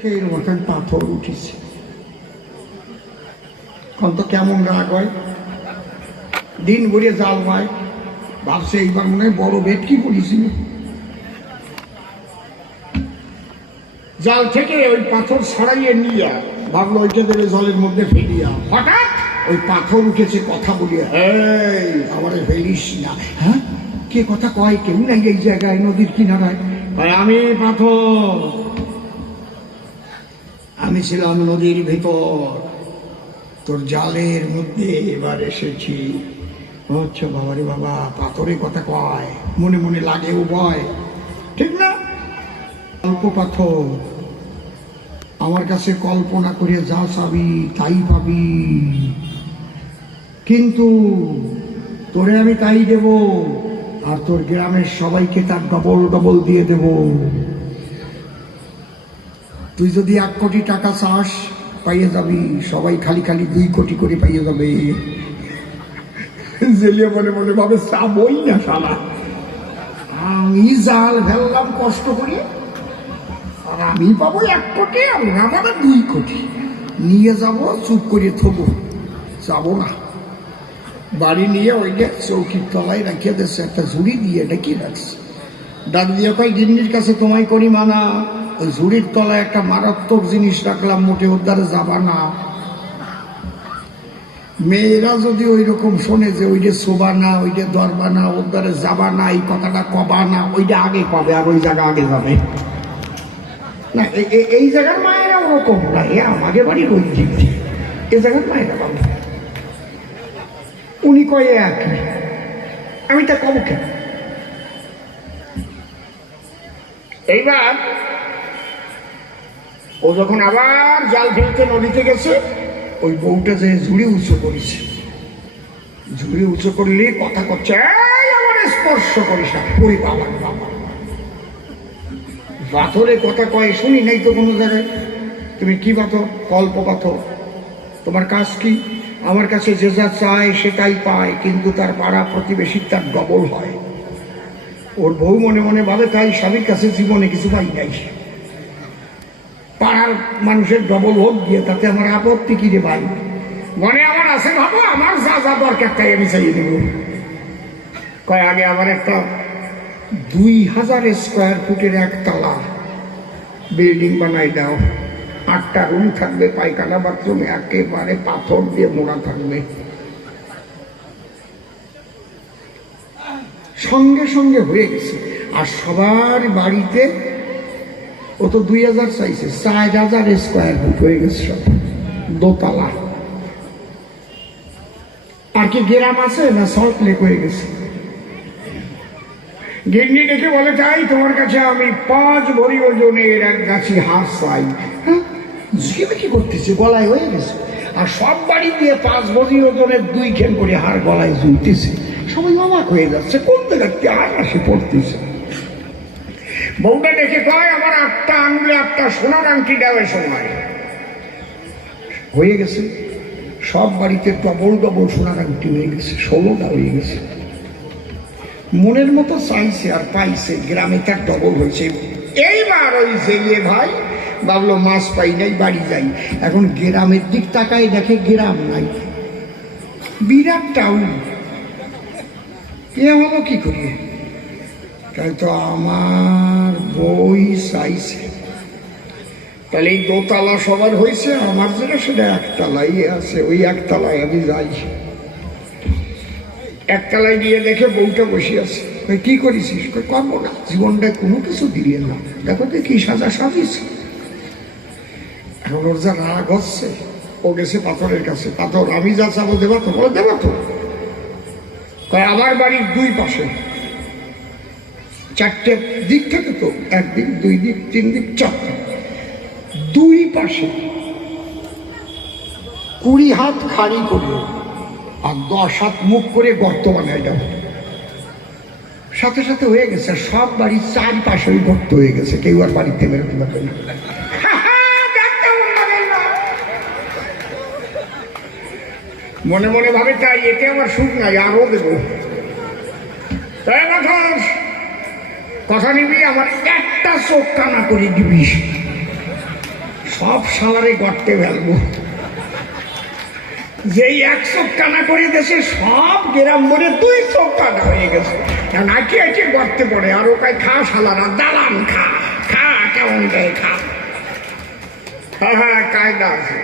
থেকে এরকম একটা পাথর উঠেছে। এখন তো কেমন রাগ হয়, দিন ভরে জাল হয়, ভাবছে এইবার মনে হয় বড় ভেটকি পড়েছিল। জাল থেকে ওই পাথর ছড়াইয়ে নিয়ে ভাবলো ওইটা ধরে জলের মধ্যে ফেলিয়া, হঠাৎ ওই পাথর উঠেছে কথা বলিয়া, এই আমার ফেলিস না। হ্যাঁ, কে কথা কয়? কেউ নাই এই জায়গায়, নদীর কিনারায়। আমি পাথর, আমি ছিলাম নদীর ভিতর, তোর জালের মধ্যে এবার এসেছি। আচ্ছা বাবা রে বাবা, পাথরের কথা কয়, মনে মনে লাগেও ভয়, ঠিক না? অল্প পাথর, আমার কাছে কল্পনা করে যা চাবি তাই পাবি, কিন্তু তোরে আমি তাই দেব, আর তোর গ্রামের সবাইকে তার ডবল ডবল দিয়ে দেব। তুই যদি 1 কোটি টাকা চাস পাইয়ে যাবি, সবাই খালি খালি 2 কোটি করে পাইয়ে যাবে। জেলে মনে মনে ভাবে চাবই না শালা, আমি জাল ফেললাম কষ্ট করে, আর আমি পাবো 1 কোটি, আর আমাদের 2 কোটি নিয়ে যাব, চুপ করে থবো, যাবো না। বাড়ি নিয়ে ওইটা চৌকির তলায় রাখিয়ে দিচ্ছে, একটা ঝুড়ি দিয়ে ডেকে রাখছে। ডাক দিয়ে কয়, গিন্নির কাছে তোমায় করি মানা, ওই ঝুড়ির তলায় একটা মারাত্মক জিনিস রাখলাম, মোটে ওদ্ধারে যাবা না। মেয়েরা যদি ওই রকম শোনে যে ওইটা শোবা না, ওইটা ধরবা না, ওদ্ধারে যাবা না, এই কথাটা কবা না, ওইটা আগে কবে, আর ওই জায়গা আগে যাবে না। এই জায়গার মায়েরা ওরকম না, এ আমাদের বাড়ির ওই দিক, এ জায়গার মায়েরা বাবু। উনি কয়ে একই, আমি তা কব কেন? এইবার ও যখন আবার জাল ফেলতে নদীতে গেছে, ওই বউটা যে ঝুড়ি উঁচু করেছে, ঝুড়ি উঁচু করলে কথা করছে, আমার স্পর্শ করিস না। ওই বাবা বাবা, পাথরে কথা কয় শুনি নাই তো কোনো জায়গায়। তুমি কি পাথর? অল্প পাথর। তোমার কাজ কি? আমার কাছে যে যা চায় সেটাই পায়, কিন্তু তার পাড়া প্রতিবেশীর তার ডবল হয়। ওর বউ মনে মনে ভাবে, তাই স্বামীর কাছে জীবনে কিছু পাই নাই, পাড়ার মানুষের ডবল হোক দিয়ে তাতে আমার আপত্তি কি রে ভাই, মনে আমার আছে ভাবো, আমার যা যা দরকার তাই আমি চাইয়ে দেব। কয় আগে আমার একটা 2000 স্কোয়ার ফুটের 1 তলা বিল্ডিং বানাই দাও, 8টা রুম থাকবে, পায়খানা বাথরুম একেবারে পাথর দিয়ে মোড়া থাকবে। সঙ্গে সঙ্গে হয়ে গেছে। আর সবার বাড়িতে, ও তো 2000 চাইছে, 4000 স্কোয়ার ফুট হয়ে গেছে, সব দোতলা। আর কি গ্রাম আছে না সল্ট লেক হয়ে গেছে। গিন্নি দেখে বলে, তাই তোমার কাছে আমি 5 ভরি ওজনের 1 গাছি হাঁস চাই। হ্যাঁ, কি করতেছে, গলায় হয়ে গেছে। আর সব বাড়ি দিয়ে 5 ভরি ওজনের 2 খেন করে হাড় গলায় ঝুলতেছে। সবাই অবাক হয়ে যাচ্ছে, কোন জায়গাতে হাড় আসে পড়তেছে। বউটা দেখে কয়, আমার 8টা আঙুলে 8টা সোনার আংটি দেওয়ার সময় হয়ে গেছে। সব বাড়িতে ডবল ডবল সোনার আংটি হয়ে গেছে, 16টা হয়ে গেছে। মনের মতো চাইছে আর পাইছে, গ্রামে তার ডবল হয়েছে। এইবার ওই জেলে ভাই ভাবলো, মাছ পাই নাই, বাড়ি যাই। এখন গ্রামের দিক তাকায় দেখে গ্রাম নাই, বিরাট টাউন। এ হলো কি করি? তাই তো আমার বই চাইছে, তাহলে এই দোতলা সবার হয়েছে, আমার যেটা সেটা 1 তলাই আছে, ওই 1 তলায় আমি যাই। 1 তলায় গিয়ে দেখে বউটা বসে আছে। কি করেছিস? করবো না, জীবনটায় কোনো কিছু দিলে না, দেখো তো কি সাজা সাজিয়েছে। এখন ওর যা রাগ হচ্ছে, ও গেছে পাথরের কাছে। পাথর, আমি যা চাবো দেবা তো? বলে দেবা তো। আমার বাড়ির 2 পাশে 4টে দিক থাকে তো, 1 দিক 2 দিক 3 দিক 4টে, 2 পাশে 20 হাত খাড়ি করলো, আর 10 হাত মুখ করে গর্ত বানায় দেবো। সাথে সাথে হয়ে গেছে, সব বাড়ির 4 পাশে গর্ত হয়ে গেছে, কেউ আর বাড়িতে বেরোতে পারবে না। মনে মনে ভাবে, তাই এতে আমার সুখ নাই, আরো দেবো। তাই কথা নিবি, আমার একটা চোখ কানা করে দিবি। সব সালারে গর্তে ফেলবো। যেই এক চোখ কানা করে দেশে সব গ্রাম মরে 2 চোখ কানা হয়ে গেছে, কারণ আঁকি আঁকি গর্তে পড়ে। আর ওকায় খা সালারা, দালান খা খা, কেমন গায়ে খা। হ্যাঁ হ্যাঁ, কায়দা আছে।